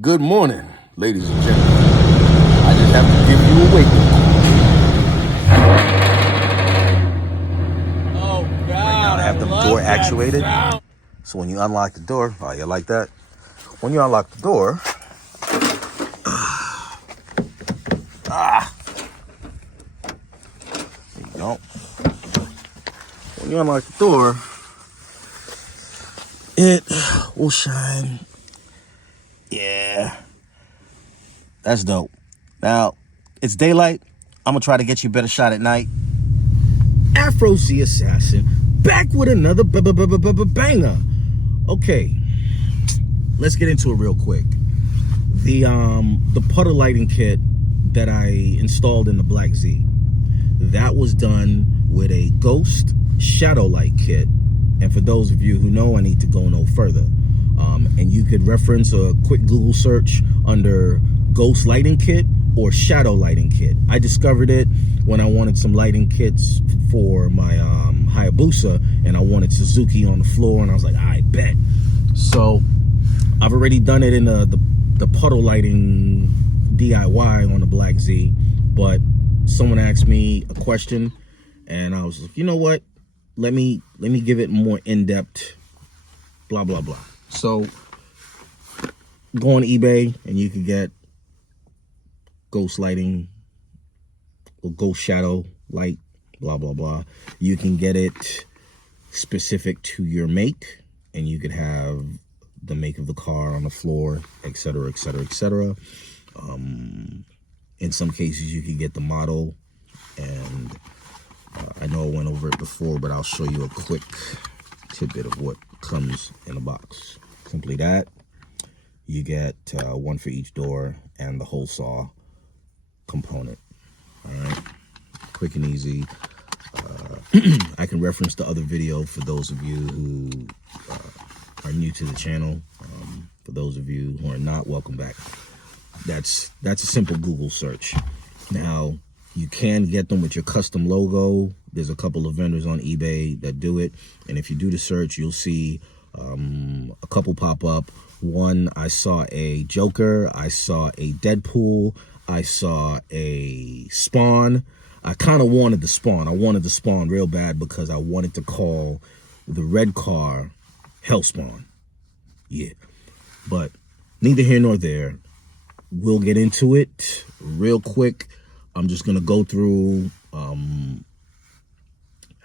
Good morning, ladies and gentlemen. I just have to give you a wake up call. Oh God! Right now I have them door actuated. So when you unlock the door, oh, you like that? When you unlock the door, there you go. When you unlock the door, it will shine. Yeah, that's dope. Now, it's daylight. I'm gonna try to get you a better shot at night. Afro Z Assassin, back with another banger. Okay, let's get into it real quick. The puddle lighting kit that I installed in the Black Z, that was done with a Ghost shadow light kit. And for those of you who know, I need to go no further. And you could reference a quick Google search under Ghost lighting kit or shadow lighting kit. I discovered it when I wanted some lighting kits for my Hayabusa, and I wanted Suzuki on the floor, and I was like, I bet. So I've already done it in the puddle lighting DIY on the Black Z, but someone asked me a question, and I was like, you know what? Let me give it more in-depth, blah, blah, blah. So go on eBay and you can get ghost lighting or ghost shadow light, blah, blah, blah. You can get it specific to your make, and you could have the make of the car on the floor, etc., etc., etc. In some cases, you can get the model, and I know I went over it before, but I'll show you a quick tidbit of what comes in a box. Simply that. You get one for each door and the hole saw component. All right, quick and easy. I can reference the other video for those of you who are new to the channel. For those of you who are not, welcome back. That's a simple Google search. Now, you can get them with your custom logo. There's a couple of vendors on eBay that do it. And if you do the search, you'll see a couple pop up. One, I saw a Joker. I saw a Deadpool. I saw a Spawn. I kind of wanted the Spawn. I wanted the Spawn real bad because I wanted to call the red car HellSpawn. Yeah. But neither here nor there. We'll get into it real quick. I'm just going to go through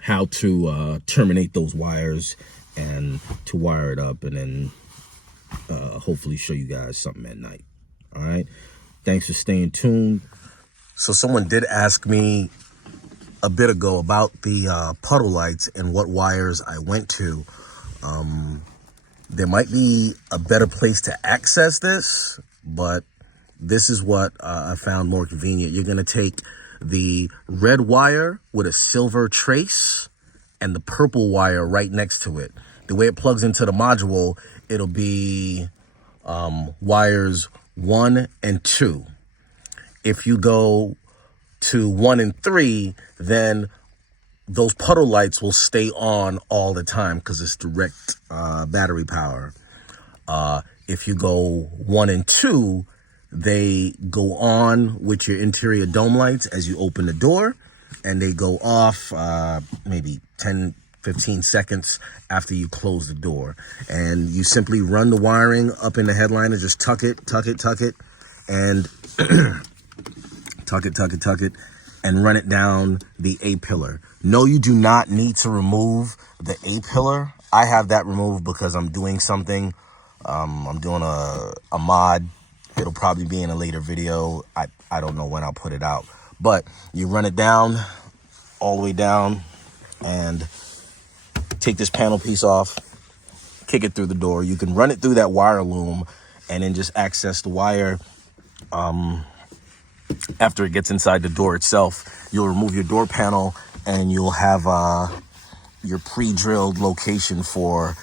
how to terminate those wires and to wire it up, and then hopefully show you guys something at night. All right. Thanks for staying tuned. So someone did ask me a bit ago about the puddle lights and what wires I went to. There might be a better place to access this, but this is what I found more convenient. You're going to take the red wire with a silver trace and the purple wire right next to it. The way it plugs into the module, it'll be wires 1 and 2. If you go to 1 and 3, then those puddle lights will stay on all the time because it's direct battery power. If you go 1 and 2, they go on with your interior dome lights as you open the door, and they go off maybe 10, 15 seconds after you close the door. And you simply run the wiring up in the headliner, just tuck it, and tuck it, and run it down the A-pillar. No, you do not need to remove the A-pillar. I have that removed because I'm doing something. I'm doing a mod. It'll probably be in a later video. I don't know when I'll put it out. But you run it down, all the way down, and take this panel piece off, kick it through the door. You can run it through that wire loom and then just access the wire. After it gets inside the door itself, you'll remove your door panel and you'll have your pre-drilled location for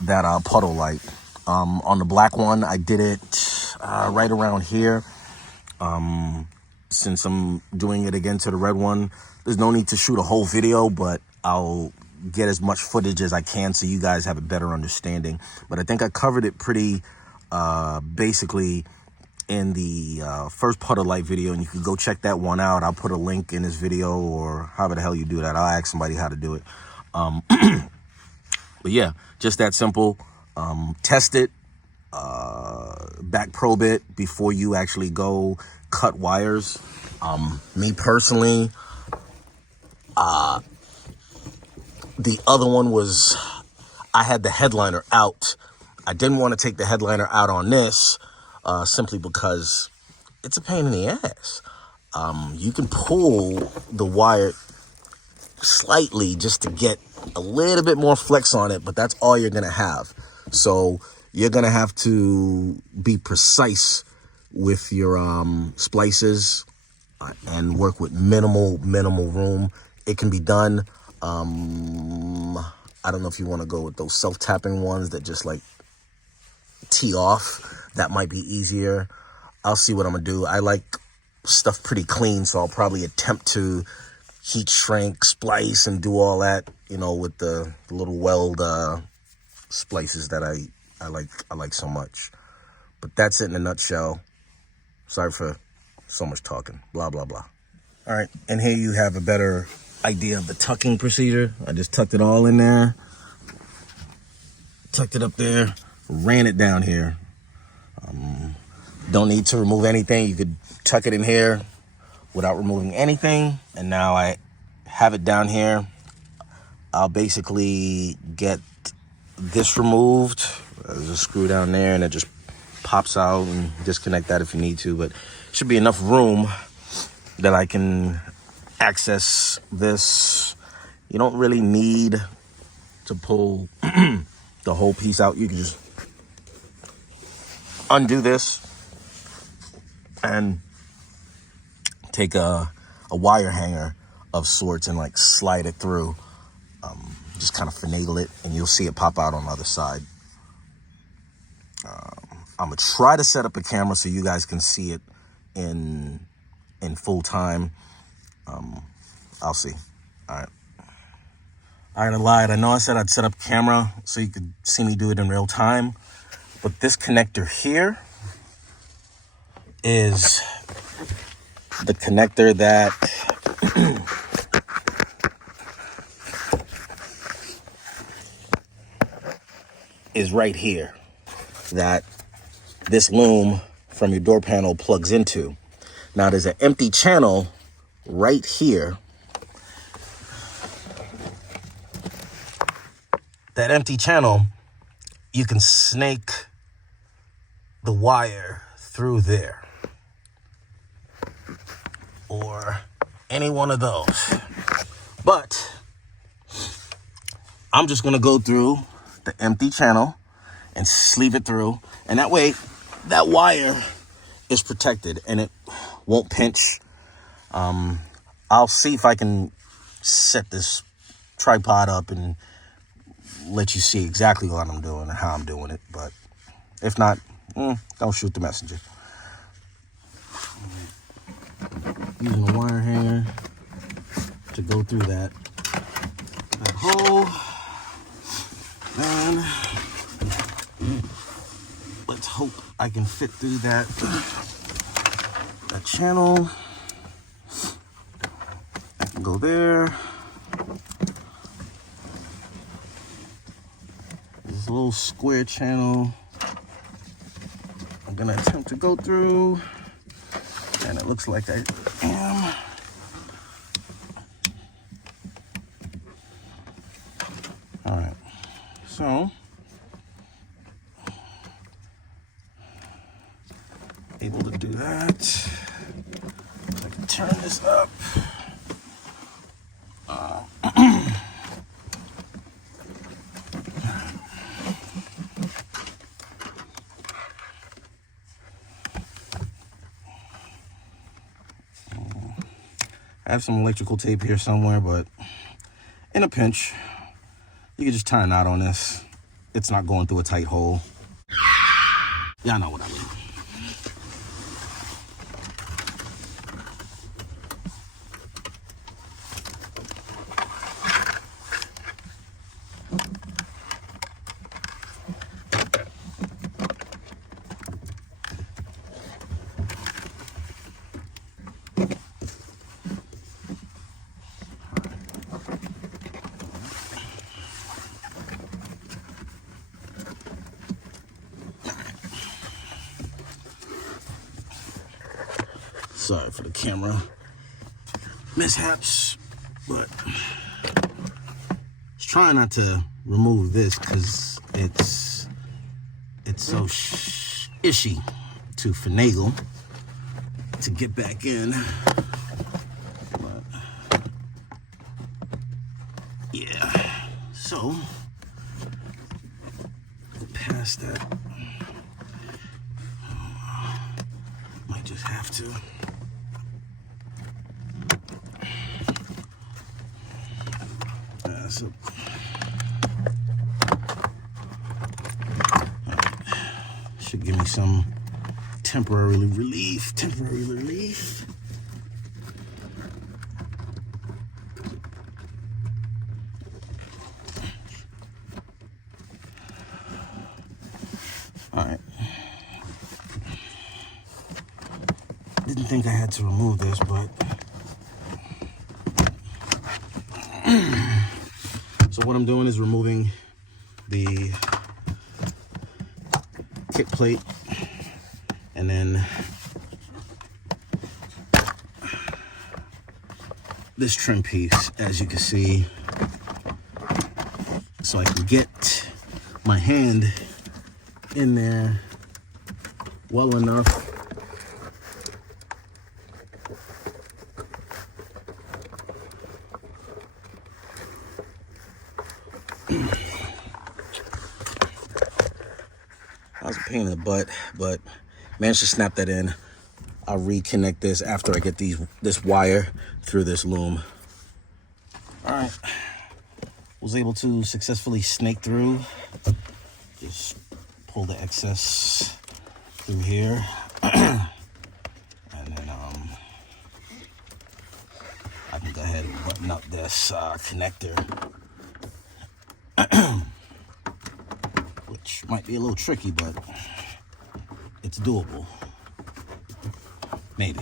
that puddle light. On the black one, I did it right around here. Since I'm doing it again to the red one, there's no need to shoot a whole video, but I'll get as much footage as I can so you guys have a better understanding. But I think I covered it pretty basically in the first Puddle Light video, and you can go check that one out. I'll put a link in this video, or however the hell you do that. I'll ask somebody how to do it. But yeah, just that simple. Test it, back probe it before you actually go cut wires. Me personally, the other one was, I had the headliner out. I didn't want to take the headliner out on this, simply because it's a pain in the ass. You can pull the wire slightly just to get a little bit more flex on it, but that's all you're going to have. So you're going to have to be precise with your splices and work with minimal room. It can be done. I don't know if you want to go with those self-tapping ones that just like tee off. That might be easier. I'll see what I'm gonna do. I like stuff pretty clean, so I'll probably attempt to heat shrink, splice, and do all that, you know, with the little weld splices that I like so much. But that's it in a nutshell. Sorry for so much talking. Blah, blah, blah. All right, and here you have a better idea of the tucking procedure. I just tucked it all in there. Tucked it up there. Ran it down here. Don't need to remove anything. You could tuck it in here without removing anything. And now I have it down here. I'll basically get this removed. There's a screw down there and it just pops out, and disconnect that if you need to. But should be enough room that I can access this. You don't really need to pull the whole piece out. You can just undo this and take a wire hanger of sorts and like slide it through. Just kind of finagle it and you'll see it pop out on the other side. I'm gonna try to set up a camera so you guys can see it in full time. I'll see. All right, I lied. I know I said I'd set up camera so you could see me do it in real time, but this connector here is the connector that is right here, that this loom from your door panel plugs into. Now there's an empty channel right here. That empty channel, you can snake the wire through there, or any one of those. But I'm just gonna go through the empty channel and sleeve it through, and that way that wire is protected and it won't pinch. I'll see if I can set this tripod up and let you see exactly what I'm doing and how I'm doing it, but if not, don't shoot the messenger. Using a wire hanger to go through that hole. And let's hope I can fit through that channel. Go there. This little square channel I'm gonna attempt to go through, and it looks like I am. All right, so able to do that. I can turn this up. I have some electrical tape here somewhere, but in a pinch, you can just tie a knot on this. It's not going through a tight hole. Y'all know what I mean. Sorry for the camera mishaps, but just trying not to remove this because it's so ishy to finagle to get back in. But yeah, so past that, might just have to. So should give me some temporary relief. All right. Didn't think I had to remove this, but so what I'm doing is removing the kick plate, and then this trim piece, as you can see, so I can get my hand in there well enough I was a pain in the butt, but managed to snap that in. I'll reconnect this after I get this wire through this loom. All right, was able to successfully snake through. Just pull the excess through here, and then I can go ahead and button up this connector, which might be a little tricky, but it's doable. Maybe.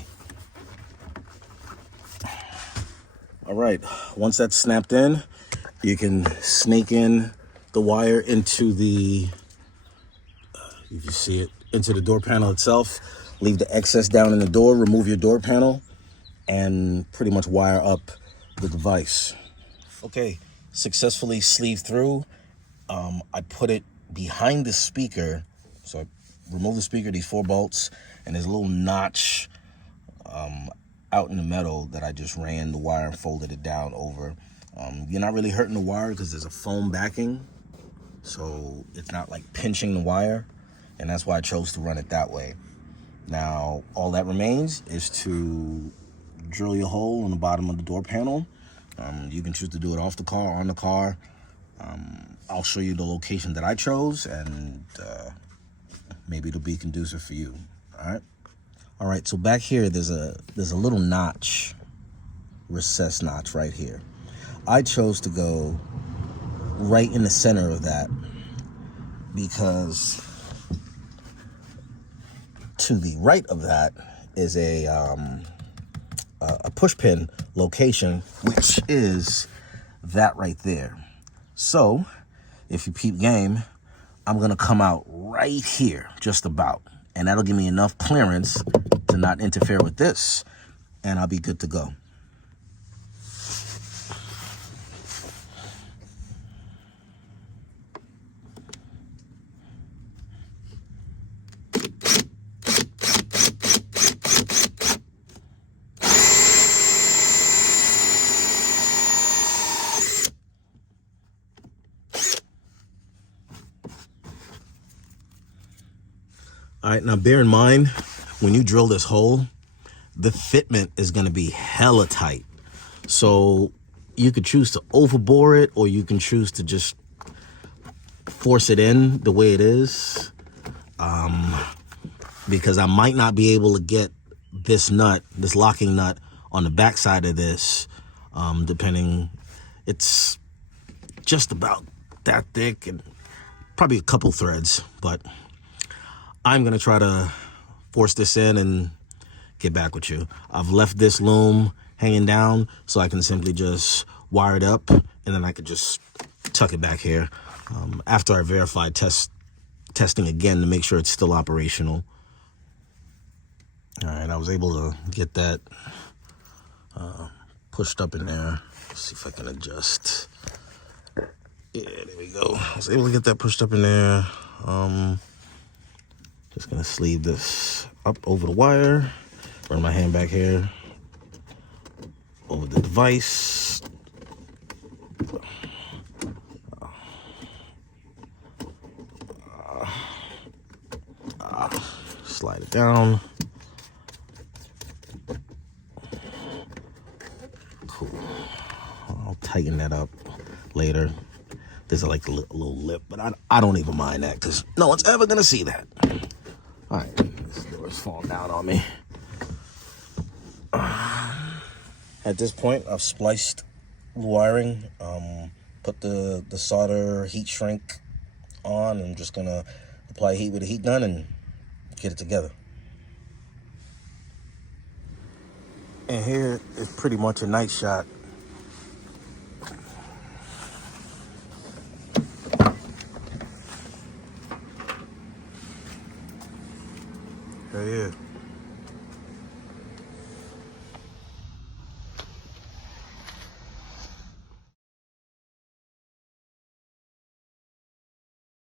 All right, once that's snapped in, you can snake in the wire into the, you can see it, into the door panel itself. Leave the excess down in the door, remove your door panel, and pretty much wire up the device. Okay, successfully sleeved through. I put it behind the speaker. So I remove the speaker, these 4 bolts, and there's a little notch out in the metal that I just ran the wire and folded it down over. You're not really hurting the wire because there's a foam backing, so it's not like pinching the wire, and that's why I chose to run it that way. Now, all that remains is to drill your hole in the bottom of the door panel. You can choose to do it off the car, on the car. I'll show you the location that I chose, and maybe it'll be conducive for you. All right, so back here, there's a little notch, recessed notch right here. I chose to go right in the center of that because to the right of that is a push pin location, which is that right there. So if you peep game, I'm gonna come out right here, just about, and that'll give me enough clearance to not interfere with this, and I'll be good to go. All right, now bear in mind, when you drill this hole, the fitment is gonna be hella tight. So you could choose to overbore it, or you can choose to just force it in the way it is. Because I might not be able to get this nut, this locking nut, on the back side of this, depending, it's just about that thick and probably a couple threads, but I'm gonna try to force this in and get back with you. I've left this loom hanging down so I can simply just wire it up, and then I could just tuck it back here after I verify testing again to make sure it's still operational. All right, I was able to get that pushed up in there. Let's see if I can adjust. Yeah, there we go. I was able to get that pushed up in there. Just gonna sleeve this up over the wire. Run my hand back here over the device. Slide it down. Cool. I'll tighten that up later. There's like a little lip, but I don't even mind that because no one's ever gonna see that. All right, this door's falling down on me. At this point, I've spliced the wiring, put the solder heat shrink on. I'm just gonna apply heat with a heat gun and get it together. And here is pretty much a night shot. Right here.